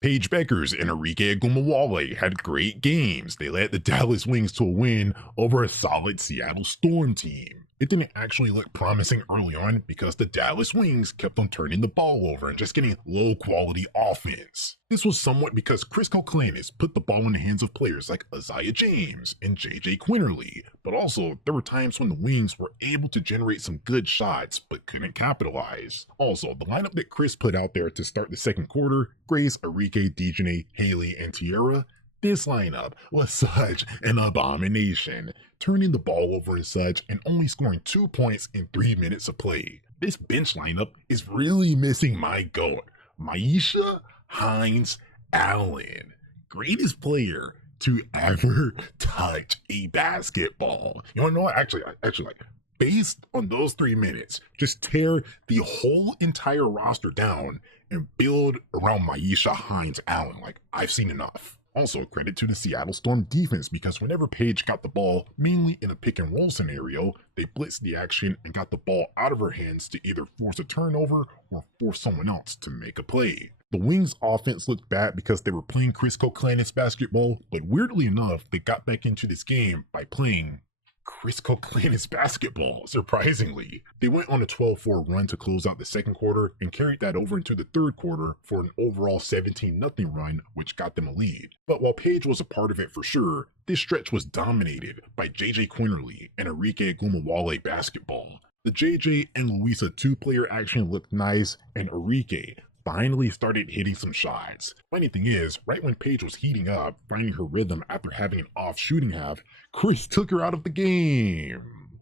Paige Beckers and Arike Agumawale had great games. They led the Dallas Wings to a win over a solid Seattle Storm team. It didn't actually look promising early on because the Dallas Wings kept on turning the ball over and just getting low quality offense. This was somewhat because Chris Koklanis put the ball in the hands of players like Isaiah James and JJ Quinterly, but also there were times when the Wings were able to generate some good shots but couldn't capitalize. Also, the lineup that Chris put out there to start the second quarter, Grace, Arike, Dejanay, Haley, and Tierra, this lineup was such an abomination, turning the ball over and such and only scoring 2 points in 3 minutes of play. This bench lineup is really missing my GOAT, Myisha Hines Allen, greatest player to ever touch a basketball. You wanna know what? Actually, like, based on those 3 minutes, just tear the whole entire roster down and build around Myisha Hines Allen. Like, I've seen enough. Also, credit to the Seattle Storm defense because whenever Paige got the ball, mainly in a pick and roll scenario, they blitzed the action and got the ball out of her hands to either force a turnover or force someone else to make a play. The Wings offense looked bad because they were playing Chris Koklanis basketball, but weirdly enough, they got back into this game by playing Chris Koklanis basketball, surprisingly. They went on a 12-4 run to close out the second quarter and carried that over into the third quarter for an overall 17-0 run, which got them a lead. But while Paige was a part of it for sure, this stretch was dominated by JJ Quinterly and Arike Agumawale basketball. The JJ and Louisa two-player action looked nice, and Arike finally started hitting some shots. Funny thing is, right when Paige was heating up, finding her rhythm after having an off shooting half, Chris took her out of the game.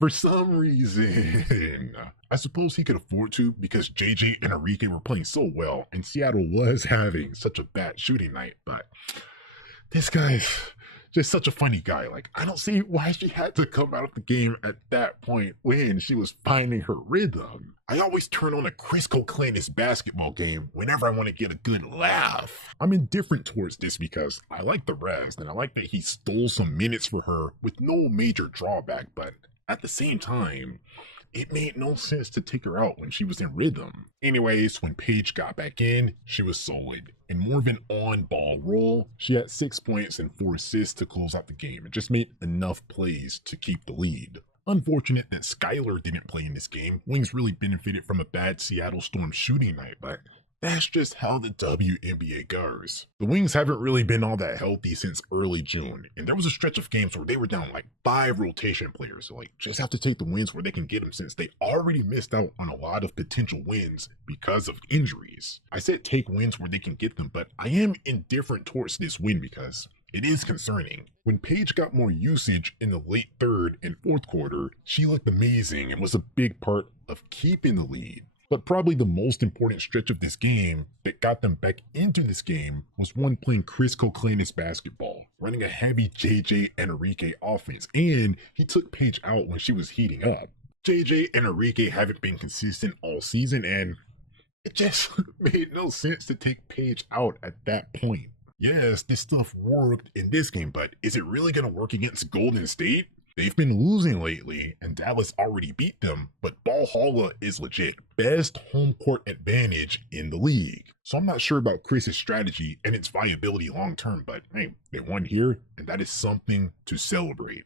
For some reason. I suppose he could afford to because JJ and Arike were playing so well and Seattle was having such a bad shooting night, but this guy's just such a funny guy. Like, I don't see why she had to come out of the game at that point when she was finding her rhythm. I always turn on a Chris Koklanis basketball game whenever I want to get a good laugh. I'm indifferent towards this because I like the rest and I like that he stole some minutes for her with no major drawback, but at the same time, it made no sense to take her out when she was in rhythm. Anyways, when Paige got back in, she was solid. In more of an on-ball role, she had 6 points and 4 assists to close out the game and just made enough plays to keep the lead. Unfortunate that Skylar didn't play in this game. Wings really benefited from a bad Seattle Storm shooting night, but that's just how the WNBA goes. The Wings haven't really been all that healthy since early June, and there was a stretch of games where they were down like 5 rotation players, so just have to take the wins where they can get them since they already missed out on a lot of potential wins because of injuries. I said take wins where they can get them, but I am indifferent towards this win because it is concerning. When Paige got more usage in the late third and fourth quarter, she looked amazing and was a big part of keeping the lead. But probably the most important stretch of this game that got them back into this game was one playing Chris Koklanis basketball, running a heavy JJ and Arike offense, and he took Paige out when she was heating up. JJ and Arike haven't been consistent all season, and it just made no sense to take Paige out at that point. Yes, this stuff worked in this game, but is it really going to work against Golden State? They've been losing lately, and Dallas already beat them, but Valhalla is legit. Best home court advantage in the league. So I'm not sure about Chris's strategy and its viability long term, but hey, they won here, and that is something to celebrate.